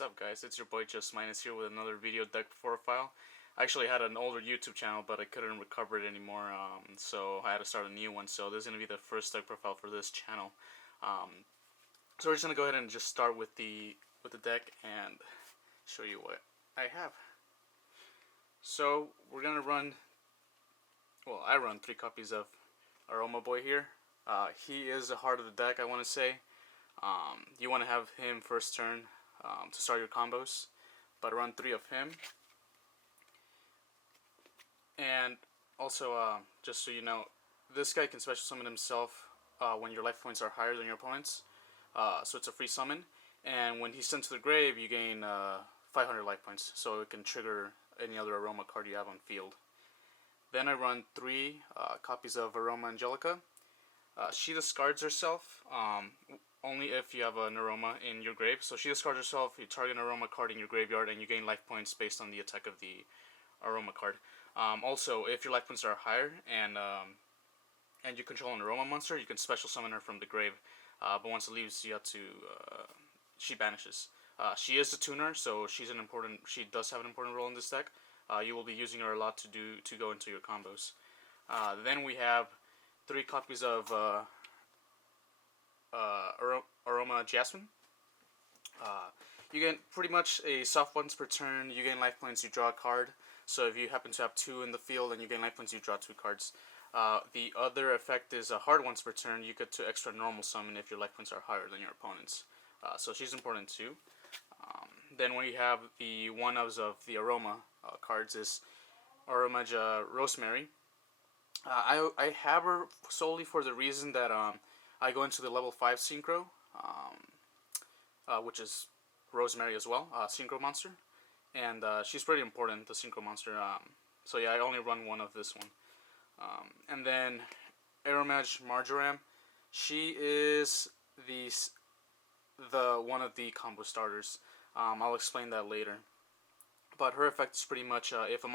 What's up, guys? It's your boy Just Minus here with another video deck profile. I actually had an older YouTube channel, but I couldn't recover it anymore, so I had to start a new one. So this is going to be the first deck profile for this channel. So we're just going to go ahead and just start with the deck and show you what I have. So we're going to run, well, I run 3 copies of Aroma Boy here. He is the heart of the deck, I want to say. You want to have him first turn to start your combos, but run 3 of him. And also, just so you know, this guy can special summon himself when your life points are higher than your opponent's. So it's a free summon, and when he's sent to the grave, you gain 500 life points, so it can trigger any other Aroma card you have on field. Then I run 3 copies of Aroma Angelica. She discards herself only if you have an Aroma in your grave. So she discards herself, you target an Aroma card in your graveyard, and you gain life points based on the attack of the Aroma card. Also, if your life points are higher and you control an Aroma monster, you can special summon her from the grave. But once it leaves, you have to she banishes. She is the tuner, so she does have an important role in this deck. You will be using her a lot to go into your combos. Then we have 3 copies of Aroma Jasmine. You get pretty much a soft once per turn. You gain life points, you draw a card. So if you happen to have 2 in the field and you gain life points, you draw 2 cards. The other effect is a hard once per turn. You get to extra normal summon if your life points are higher than your opponent's. So she's important too. Then we have the one-ofs of the Aroma cards is Aromage Rosemary. I have her solely for the reason that I go into the level 5 Synchro, which is Rosemary as well, Synchro Monster. And she's pretty important, the Synchro Monster. So yeah, I only run 1 of this one. And then Aromage Marjoram. She is the one of the combo starters. I'll explain that later. But her effect is pretty much if an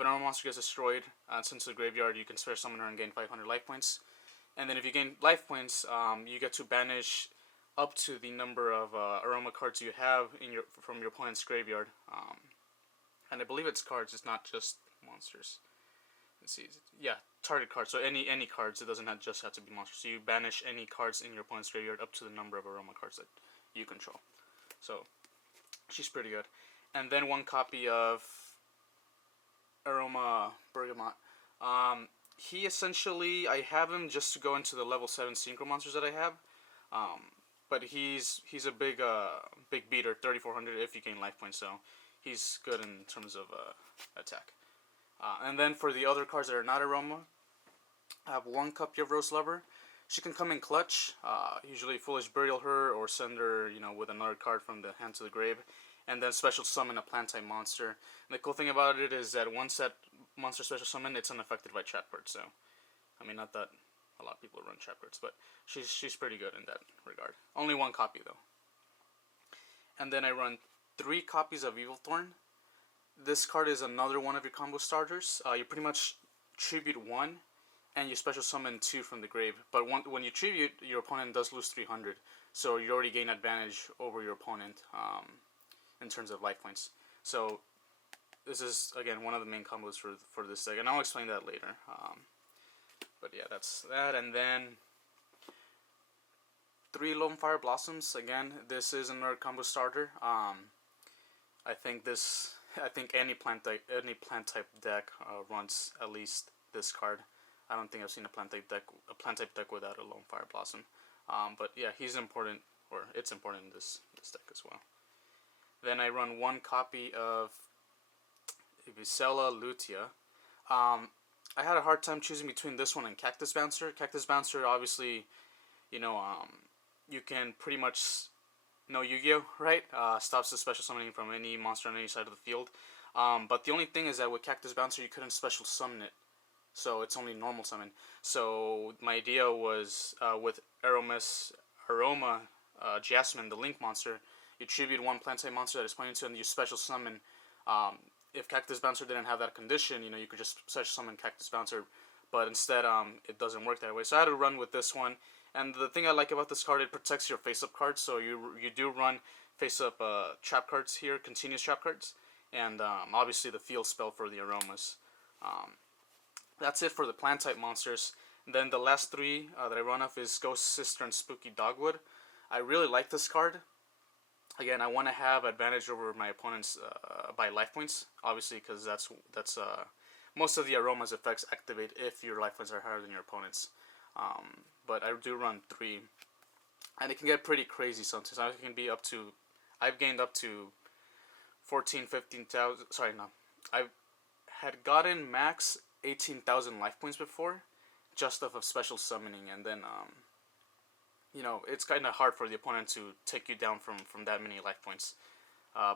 Aroma monster gets destroyed and sent to the graveyard, you can spare summon her and gain 500 life points. And then if you gain life points, you get to banish up to the number of Aroma cards you have from your opponent's graveyard. And I believe it's cards, it's not just monsters. Let's see, yeah, target cards. So any cards. It doesn't just have to be monsters. So you banish any cards in your opponent's graveyard up to the number of Aroma cards that you control. So she's pretty good. And then 1 copy of Aroma Bergamot. He essentially, I have him just to go into the level 7 Synchro Monsters that I have. But he's a big beater, 3400 if you gain life points. So he's good in terms of attack. And then for the other cards that are not Aroma, I have 1 copy of Rose Lover. She can come in clutch, usually Foolish Burial her or send her, with another card from the hand to the grave, and then special summon a plant type monster. And the cool thing about it is that once that monster special summon, it's unaffected by trap cards. So, I mean, not that a lot of people run trap cards, but she's pretty good in that regard. Only 1 copy though. And then I run 3 copies of Evil Thorn. This card is another one of your combo starters. You pretty much tribute 1, and you special summon 2 from the grave. But when you tribute, your opponent does lose 300, so you already gain advantage over your opponent in terms of life points. So this is again one of the main combos for this deck, and I'll explain that later. But yeah, that's that. And then 3 Lone Fire Blossoms. Again, this is another combo starter. I think any plant type deck runs at least this card. I don't think I've seen a plant type deck without a Lone Fire Blossom. But yeah, he's important, or it's important in this deck as well. Then I run 1 copy of Rossella Lutea. I had a hard time choosing between this one and Cactus Bouncer. Cactus Bouncer, obviously, you can pretty much know Yu-Gi-Oh, right? Stops the special summoning from any monster on any side of the field. But the only thing is that with Cactus Bouncer, you couldn't special summon it. So it's only normal summon. So my idea was with Aroma Jasmine, the Link monster, you tribute 1 plant type monster that is pointing to, and you special summon. If Cactus Bouncer didn't have that condition, you could just special summon Cactus Bouncer. But instead, it doesn't work that way. So I had to run with this one. And the thing I like about this card, it protects your face-up cards. So you do run face-up trap cards here, continuous trap cards, and obviously the field spell for the aromas. Um, that's it for the plant type monsters. And then the last three that I run off is Ghost Sister and Spooky Dogwood. I really like this card. Again, I want to have advantage over my opponents by life points, obviously, because that's most of the aromas effects activate if your life points are higher than your opponents. But I do run 3, and it can get pretty crazy sometimes. I can be up to, I've gained up to 14, 15,000. Sorry, no, I've had gotten max 18,000 life points before, just off of special summoning, and then it's kind of hard for the opponent to take you down from that many life points.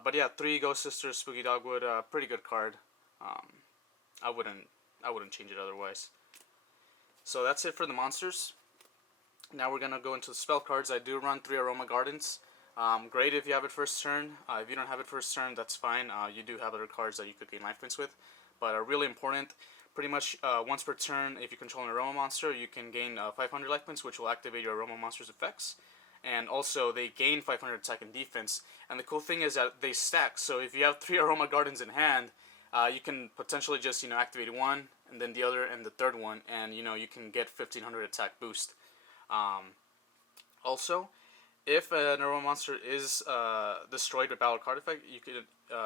But yeah, 3 Ghost Sisters, Spooky Dogwood, pretty good card. I wouldn't change it otherwise. So that's it for the monsters. Now we're gonna go into the spell cards. I do run 3 Aroma Gardens. Great if you have it first turn. If you don't have it first turn, that's fine. You do have other cards that you could gain life points with, but are really important. Pretty much once per turn, if you control an Aroma Monster, you can gain 500 life points, which will activate your Aroma Monster's effects. And also, they gain 500 attack and defense. And the cool thing is that they stack. So if you have 3 Aroma Gardens in hand, you can potentially just activate one, and then the other, and the third one, and you can get 1500 attack boost. Also, if an Aroma Monster is destroyed with Battle Card Effect, you can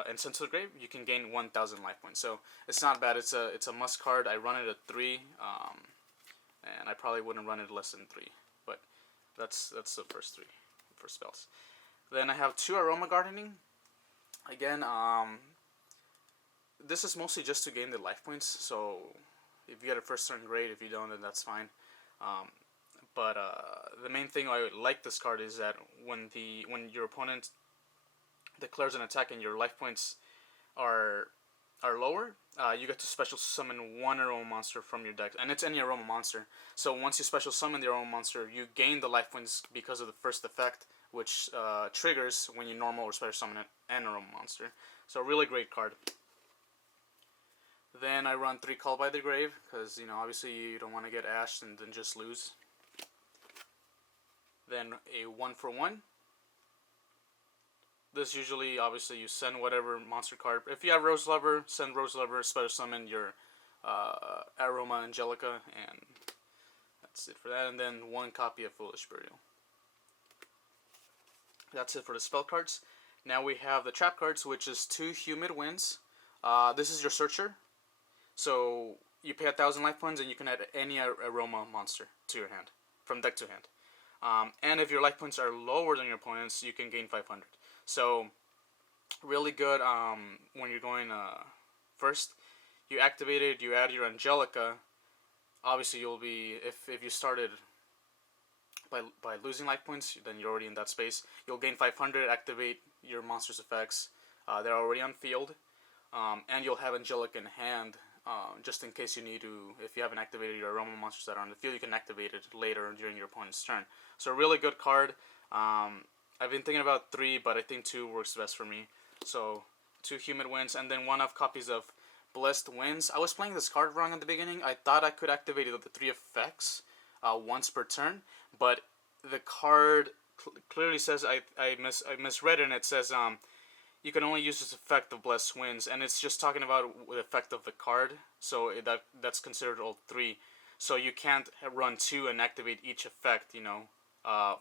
and sent to the grave, you can gain 1,000 life points. So it's not bad. It's a must card. I run it at 3, and I probably wouldn't run it less than 3. But that's the first 3 for spells. Then I have 2 Aroma Gardening. Again, this is mostly just to gain the life points. So if you get it first turn, great. If you don't, then that's fine. But the main thing I like this card is that when your opponent declares an attack and your life points are lower, you get to special summon 1 Aroma Monster from your deck, and it's any Aroma Monster. So once you special summon the Aroma Monster, you gain the life points because of the first effect, which triggers when you normal or special summon an Aroma Monster. So really great card. Then I run 3 Call by the Grave, because obviously you don't want to get ashed and then just lose. Then a 1-for-1. This usually, obviously, you send whatever monster card. If you have Rose Lover, send Rose Lover, special summon your Aroma Angelica, and that's it for that. And then 1 copy of Foolish Burial. That's it for the spell cards. Now we have the trap cards, which is 2 Humid Winds. This is your Searcher. So you pay 1,000 life points, and you can add any Aroma monster to your hand, from deck to hand. And if your life points are lower than your opponent's, you can gain 500. So, really good when you're going first. You activate it, you add your Angelica. Obviously, you'll be, if you started by losing life points, then you're already in that space. You'll gain 500, activate your monster's effects. They're already on field. And you'll have Angelica in hand, just in case you need to, if you haven't activated your Aroma monsters that are on the field, you can activate it later during your opponent's turn. So, a really good card. I've been thinking about 3, but I think 2 works best for me. So 2 Humid Winds, and then 1 of copies of Blessed Winds. I was playing this card wrong at the beginning. I thought I could activate the 3 effects once per turn, but the card clearly says I misread it, and it says you can only use this effect of Blessed Winds, and it's just talking about the effect of the card. So that's considered all 3. So you can't run 2 and activate each effect,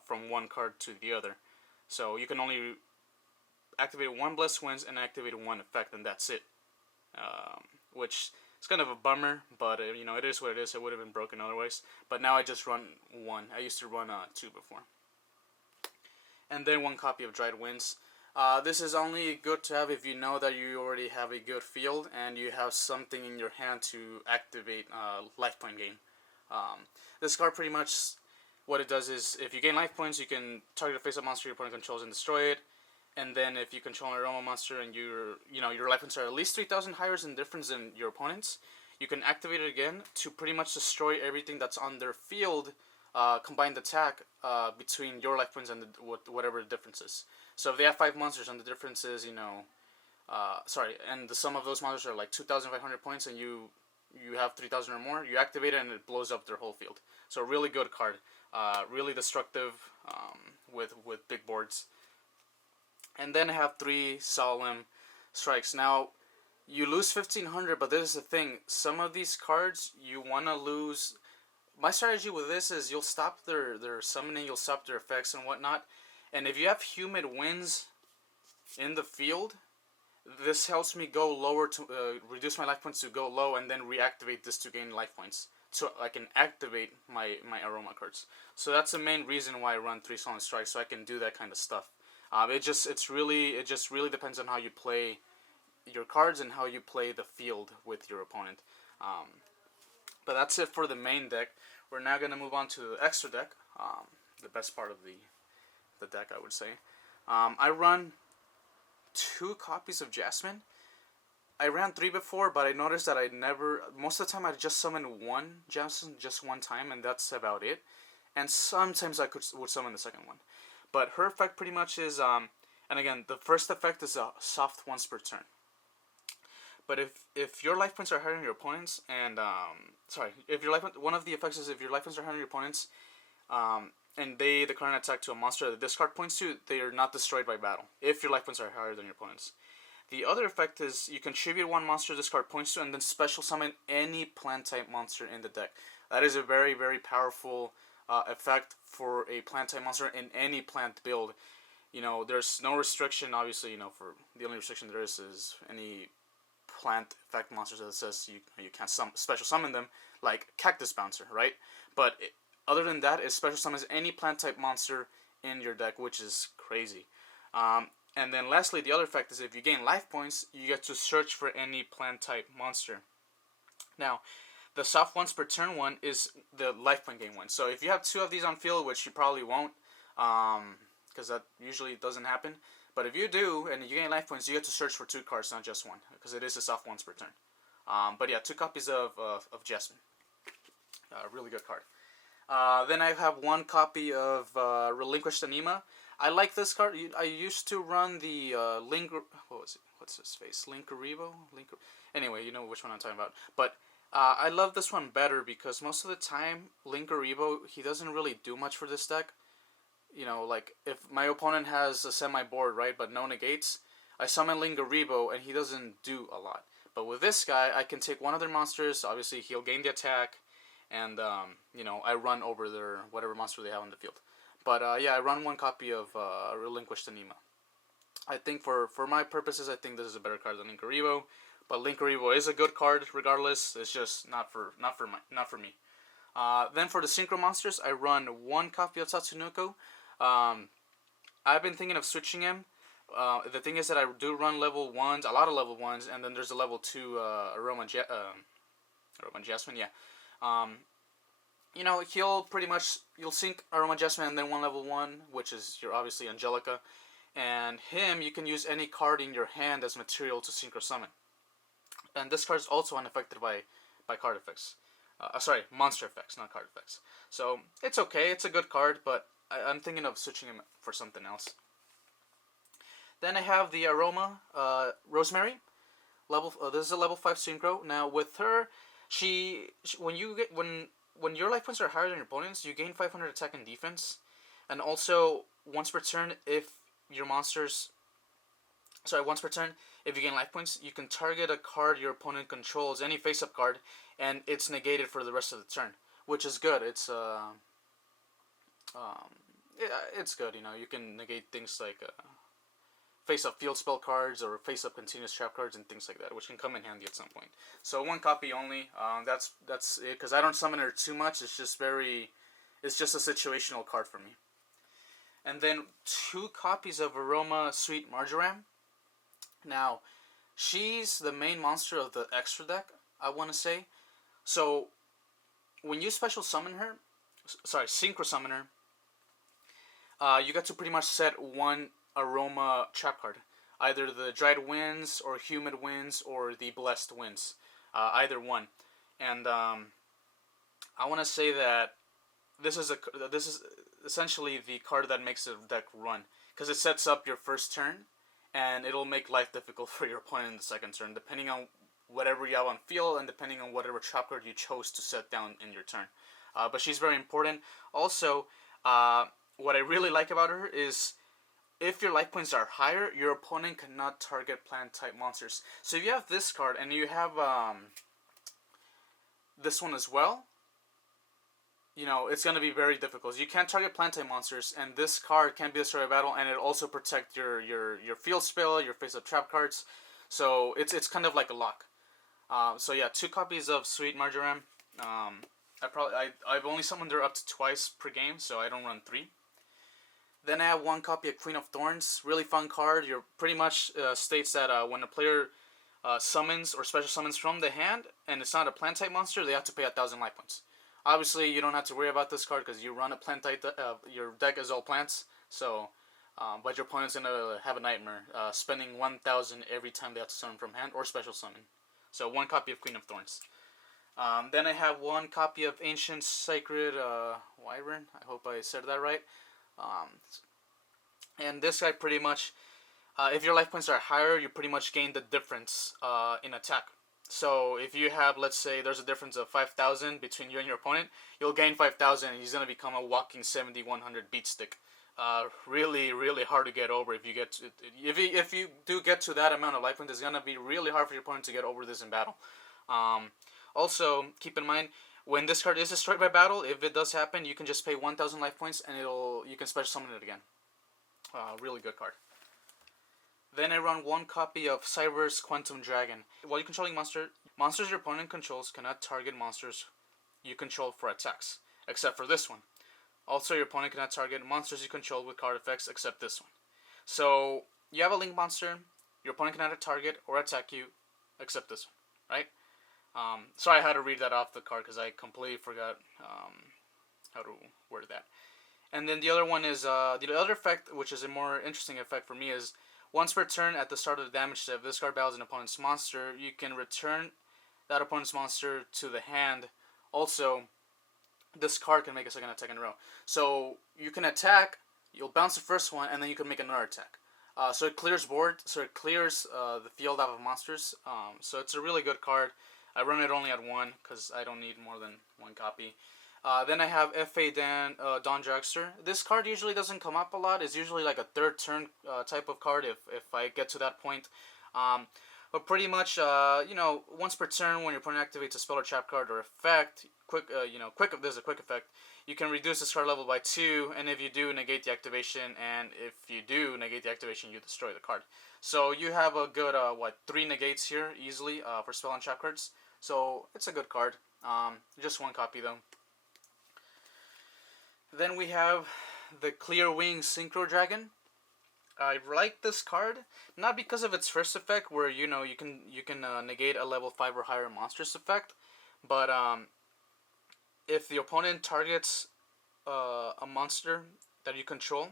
from one card to the other. So you can only activate 1 Blessed Winds and activate 1 effect, and that's it. Which is kind of a bummer, but it is what it is. It would have been broken otherwise. But now I just run 1. I used to run 2 before. And then 1 copy of Dried Winds. This is only good to have if you know that you already have a good field and you have something in your hand to activate life point gain. This card pretty much, what it does is, if you gain life points, you can target a face-up monster your opponent controls and destroy it. And then if you control an Aroma monster and your life points are at least 3,000 higher in difference than your opponent's, you can activate it again to pretty much destroy everything that's on their field, combined attack between your life points and whatever the difference is. So if they have 5 monsters and the difference is, and the sum of those monsters are like 2,500 points and you have 3,000 or more, you activate it and it blows up their whole field. So a really good card. Really destructive with big boards. And then I have 3 Solemn Strikes. Now, you lose 1500, but this is the thing. Some of these cards, you want to lose. My strategy with this is you'll stop their summoning, you'll stop their effects and whatnot. And if you have Humid Winds in the field, this helps me go lower to reduce my life points to go low, and then reactivate this to gain life points. So I can activate my Aroma cards. So that's the main reason why I run 3 Solemn Strikes, so I can do that kind of stuff. It just really depends on how you play your cards and how you play the field with your opponent. But that's it for the main deck. We're now gonna move on to the extra deck, the best part of the deck, I would say. I run 2 copies of Jasmine. I ran 3 before, but I noticed that most of the time I just summon 1 Jasmine just one time, and that's about it. And sometimes I would summon the second one. But her effect pretty much is, and again, the first effect is a soft once per turn. But if your life points are higher than your opponents, and one of the effects is if your life points are higher than your opponents, and they declare an attack to a monster that this card points to, they are not destroyed by battle if your life points are higher than your opponents. The other effect is you contribute 1 monster this card points to, and then special summon any plant type monster in the deck. That is a very, very powerful effect for a plant type monster in any plant build. There's no restriction, obviously. For the only restriction there is any plant effect monsters that says you can't special summon them, like Cactus Bouncer, right? But other than that, it special summons any plant type monster in your deck, which is crazy. And then lastly, the other effect is if you gain life points, you get to search for any plant type monster. Now, the soft once per turn one is the life point gain one. So if you have 2 of these on field, which you probably won't, because that usually doesn't happen. But if you do, and you gain life points, you get to search for 2 cards, not just 1, because it is a soft once per turn. But yeah, 2 copies of Jasmine. Really good card. Then I have 1 copy of Relinquished Anima. I like this card. I used to run the what was it? What's his face? Linkuribo? Anyway, you know which one I'm talking about. But I love this one better because most of the time, Linkuribo, he doesn't really do much for this deck. Like if my opponent has a semi-board, right, but no negates, I summon Linkuribo and he doesn't do a lot. But with this guy, I can take one of their monsters. Obviously, he'll gain the attack, and I run over their whatever monster they have on the field. But yeah, I run 1 copy of Relinquished Anima. I think for my purposes, I think this is a better card than Linkuribo. But Linkuribo is a good card regardless. It's just not for me. Then for the Synchro Monsters, I run 1 copy of Tatsunoko. I've been thinking of switching him. The thing is that I do run level 1s, a lot of level 1s, and then there's a level 2 Aroma Jasmine, yeah. You'll sync Aroma Jasmine and then 1 level 1, which is your obviously Angelica. And him, you can use any card in your hand as material to synchro summon. And this card is also unaffected by card effects. Monster effects, not card effects. So, it's okay, it's a good card, but I'm thinking of switching him for something else. Then I have the Aroma, Rosemary. This is a level 5 synchro. Now, with her, when your life points are higher than your opponent's, you gain 500 attack and defense. And also, once per turn, if you gain life points, you can target a card your opponent controls, any face-up card, and it's negated for the rest of the turn, which is good. It's good. You can negate things like face-up field spell cards or face-up continuous trap cards and things like that, which can come in handy at some point. So 1 copy only. That's it, because I don't summon her too much. It's just a situational card for me. And then 2 copies of Aroma Sweet Marjoram. Now, she's the main monster of the extra deck, I want to say. So, when you special summon her, synchro summon her, you get to pretty much set 1 Aroma trap card. Either the Dried Winds, or Humid Winds, or the Blessed Winds. Either one. And I want to say that this is essentially the card that makes the deck run, because it sets up your first turn, and it'll make life difficult for your opponent in the second turn, depending on whatever you have on field, and depending on whatever trap card you chose to set down in your turn. But she's very important. Also, what I really like about her is if your life points are higher, your opponent cannot target plant type monsters. So if you have this card and you have this one as well, it's going to be very difficult. You can't target plant type monsters, and this card can be destroyed by battle, and it also protect your field spell, your face up trap cards. So it's kind of like a lock. So yeah, 2 copies of Sweet Marjoram. I've only summoned her up to twice per game, so I don't run 3. Then I have 1 copy of Queen of Thorns. Really fun card. You're pretty much states that when a player summons or special summons from the hand, and it's not a plant type monster, they have to pay 1,000 life points. Obviously, you don't have to worry about this card because you run a plant type. Your deck is all plants, so. But your opponent's gonna have a nightmare, spending 1,000 every time they have to summon from hand or special summon. So 1 copy of Queen of Thorns. Then I have 1 copy of Ancient Sacred Wyvern. I hope I said that right. And this guy pretty much, if your life points are higher, you pretty much gain the difference in attack. So if you have, let's say, there's a difference of 5,000 between you and your opponent, you'll gain 5,000, and he's gonna become a walking 70-100 beat stick. Really, really hard to get over if you get to, if you do get to that amount of life points, it's gonna be really hard for your opponent to get over this in battle. Also, keep in mind, when this card is destroyed by battle, if it does happen, you can just pay 1,000 life points and you can special summon it again. Really good card. Then I run 1 copy of Cyber's Quantum Dragon. While you're controlling monsters your opponent controls cannot target monsters you control for attacks, except for this one. Also, your opponent cannot target monsters you control with card effects except this one. So, you have a link monster, your opponent cannot target or attack you except this one, right? Sorry I had to read that off the card because I completely forgot how to word that. And then the other one is, the other effect, which is a more interesting effect for me, is once per turn at the start of the damage step, this card battles an opponent's monster, you can return that opponent's monster to the hand. Also, this card can make a second attack in a row. So you can attack, you'll bounce the first one, and then you can make another attack. So it clears board, so it clears the field out of monsters. So it's a really good card. I run it only at 1 because I don't need more than 1 copy. Then I have F.A. Dawn Dragster. This card usually doesn't come up a lot. It's usually like a 3rd turn type of card if I get to that point. But pretty much, once per turn when your opponent activates a spell or trap card or effect, there's a quick effect, you can reduce this card level by 2, and if you do, negate the activation, and if you do negate the activation, you destroy the card. So you have a good, 3 negates here, easily, for spell and trap cards. So it's a good card. Just 1 copy, though. Then we have the Clear Wing Synchro Dragon. I like this card, not because of its first effect, where you can negate a level 5 or higher monster's effect, but if the opponent targets a monster that you control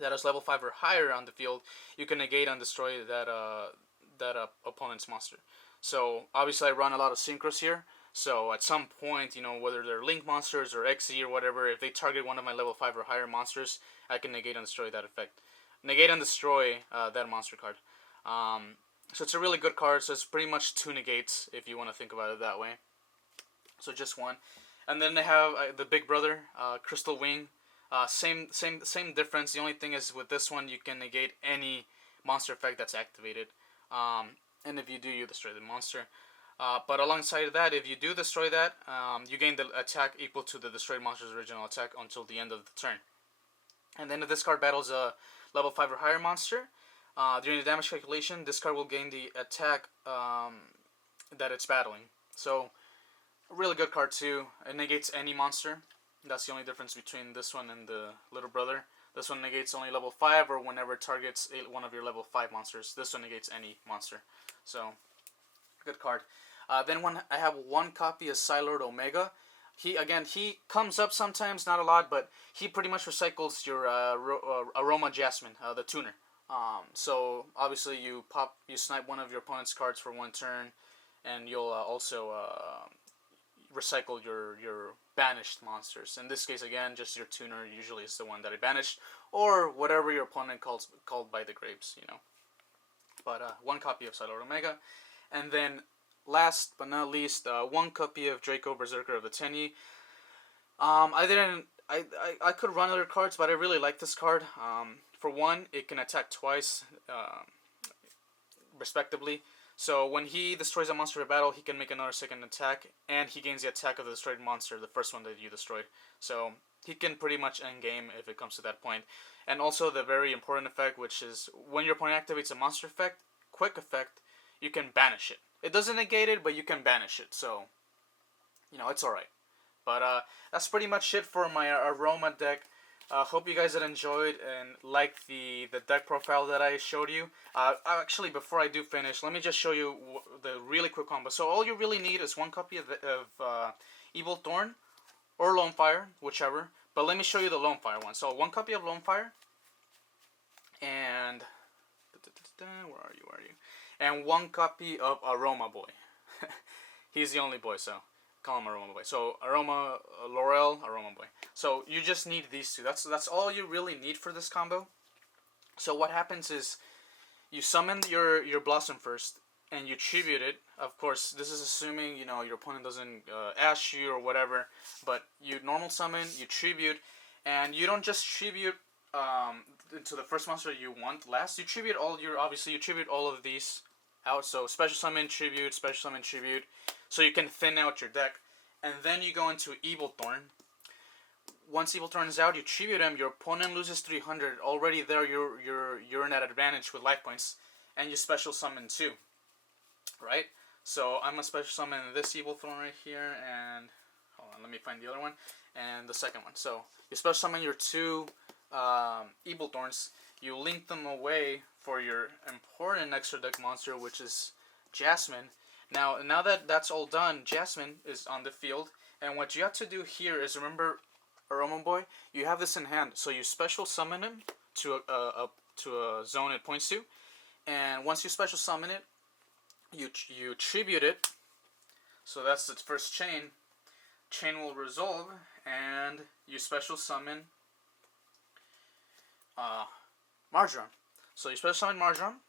that is level 5 or higher on the field, you can negate and destroy that opponent's monster. So obviously I run a lot of synchros here. So at some point, whether they're Link monsters or XE or whatever, if they target one of my level 5 or higher monsters, I can negate and destroy that effect. Negate and destroy that monster card. So it's a really good card. So it's pretty much 2 negates if you want to think about it that way. So just 1. And then they have the Big Brother, Crystal Wing. Same difference. The only thing is with this one, you can negate any monster effect that's activated. And if you do, you destroy the monster. But alongside of that, if you do destroy that, you gain the attack equal to the destroyed monster's original attack until the end of the turn. And then if this card battles a level 5 or higher monster, during the damage calculation, this card will gain the attack that it's battling. So, a really good card too. It negates any monster. That's the only difference between this one and the Little Brother. This one negates only level 5 or whenever it targets one of your level 5 monsters. This one negates any monster. So, good card. Then I have 1 copy of Psylord Omega. He comes up sometimes, not a lot, but he pretty much recycles your Aroma Jasmine, the tuner. So obviously you snipe one of your opponent's cards for 1 turn, and you'll also recycle your banished monsters. In this case, again, just your tuner usually is the one that I banished, or whatever your opponent called by the Grapes, But 1 copy of Psylord Omega, and then last but not least, 1 copy of Draco Berserker of the Tenyi. I could run other cards, but I really like this card. for one, it can attack twice, respectively. So when he destroys a monster in battle, he can make another second attack, and he gains the attack of the destroyed monster, the first one that you destroyed. So he can pretty much end game if it comes to that point. And also the very important effect, which is when your opponent activates a monster effect, quick effect, you can banish it. It doesn't negate it, but you can banish it. So, it's alright. But that's pretty much it for my Aroma deck. Hope you guys had enjoyed and liked the deck profile that I showed you. Actually, before I do finish, let me just show you the really quick combo. So all you really need is one copy of Evil Thorn or Lone Fire, whichever. But let me show you the Lone Fire one. So one copy of Lone Fire, and where are you? And one copy of Aroma Boy. He's the only boy, so call him Aroma Boy. So Aroma Aroma Boy. So you just need these two. That's all you really need for this combo. So what happens is you summon your Blossom first, and you tribute it. Of course, this is assuming your opponent doesn't ash you or whatever. But you normal summon, you tribute, and you don't just tribute into the first monster you want last. You tribute all of these out. So special summon, tribute, special summon, tribute. So you can thin out your deck, and then you go into Evil Thorn. Once Evil Thorn is out, you tribute him. Your opponent loses 300. Already there, you're in at advantage with life points, and you special summon too. Right? So I'm gonna special summon this Evil Thorn right here, and hold on, let me find the other one, and the second one. So you special summon your two Evil Thorns. You link them away for your important extra deck monster, which is Jasmine. Now that that's all done, Jasmine is on the field, and what you have to do here is, remember Aroma Boy, you have this in hand, so you special summon him to a zone it points to, and once you special summon it, you tribute it. So that's the first chain. Chain will resolve, and you special summon Marjoram. So you special summon Marjoram.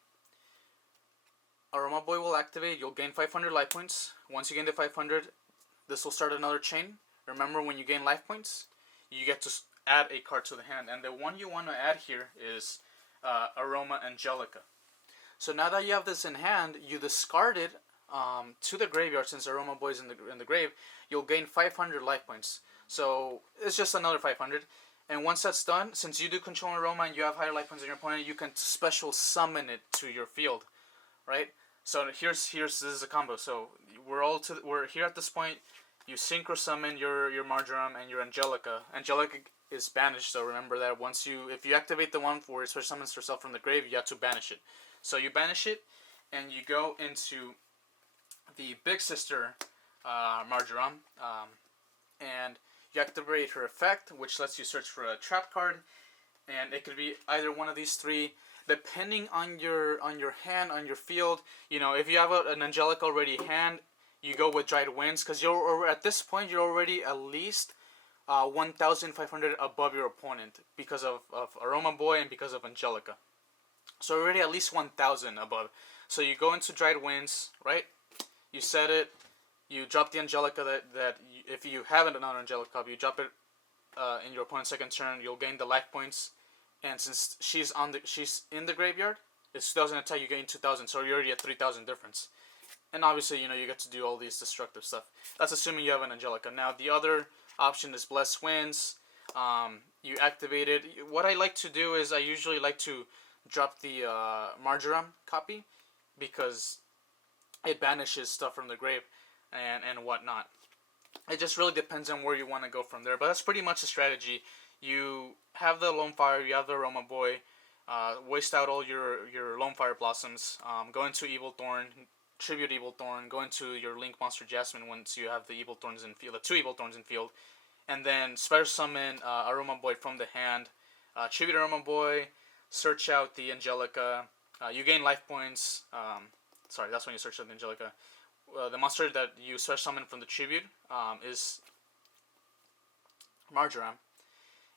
Aroma Boy will activate. You'll gain 500 life points. Once you gain the 500, this will start another chain. Remember, when you gain life points, you get to add a card to the hand, and the one you want to add here is Aroma Angelica. So now that you have this in hand, you discard it to the graveyard. Since Aroma Boy is in the grave, you'll gain 500 life points. So it's just another 500. And once that's done, since you do control Aroma and you have higher life points than your opponent, you can special summon it to your field, right? So here's this is a combo. So we're here at this point. You synchro summon your Marjoram and your Angelica. Angelica is banished, so remember that if you activate the one where it special summons herself from the grave, you have to banish it. So you banish it, and you go into the big sister Marjoram, and you activate her effect, which lets you search for a trap card, and it could be either one of these three, depending on your hand, on your field. If you have an Angelic already hand, you go with Dried Winds, because at this point you're already at least 1,500 above your opponent because of Aroma Boy and because of Angelica. So already at least 1,000 above. So you go into Dried Winds, right? You set it. You drop the Angelica that if you have another Angelica copy, you drop it in your opponent's second turn. You'll gain the life points, and since she's in the graveyard, it's 2,000 attack. You gain 2,000, so you're already at 3,000 difference. And obviously, you get to do all these destructive stuff. That's assuming you have an Angelica. Now the other option is Blessed Winds. You activate it. What I like to do is I usually like to drop the Marjoram copy, because it banishes stuff from the grave and whatnot. It just really depends on where you want to go from there. But that's pretty much the strategy. You have the Lone Fire, you have the Aroma Boy, waste out all your Lone Fire Blossoms, go into Evil Thorn, tribute Evil Thorn, go into your Link Monster Jasmine once you have the Evil Thorns in field, the two Evil Thorns in field, and then special summon Aroma Boy from the hand, tribute Aroma Boy, search out the Angelica, you gain life points. Sorry, that's when you search out the Angelica. The monster that you special summon from the tribute is Marjoram.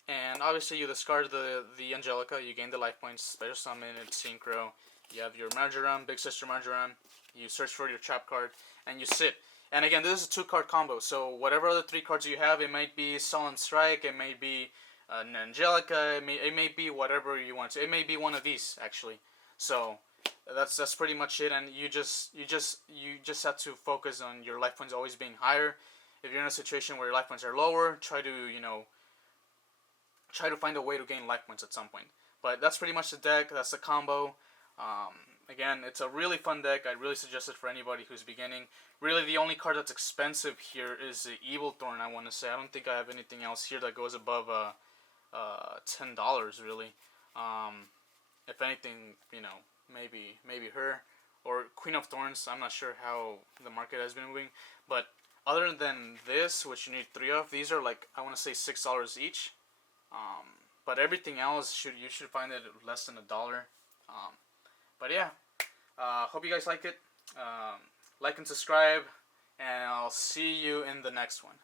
And obviously you discard the Angelica, you gain the life points, special summon it, synchro. You have your Marjoram, Big Sister Marjoram, you search for your trap card, and you sit. And again, this is a 2-card combo, so whatever other 3 cards you have, it might be Sullen Strike, it may be an Angelica. It may be whatever you want to. It may be one of these actually. So that's pretty much it. And you just have to focus on your life points always being higher. If you're in a situation where your life points are lower, try to find a way to gain life points at some point. But that's pretty much the deck. That's the combo. Again, it's a really fun deck. I really suggest it for anybody who's beginning. Really, the only card that's expensive here is the Evil Thorn, I want to say. I don't think I have anything else here that goes above $10, really. If anything, maybe her. Or Queen of Thorns. I'm not sure how the market has been moving. But other than this, which you need 3 of, these are like, I want to say $6 each. But everything else, you should find it less than $1. But yeah, hope you guys like it. Like and subscribe, and I'll see you in the next one.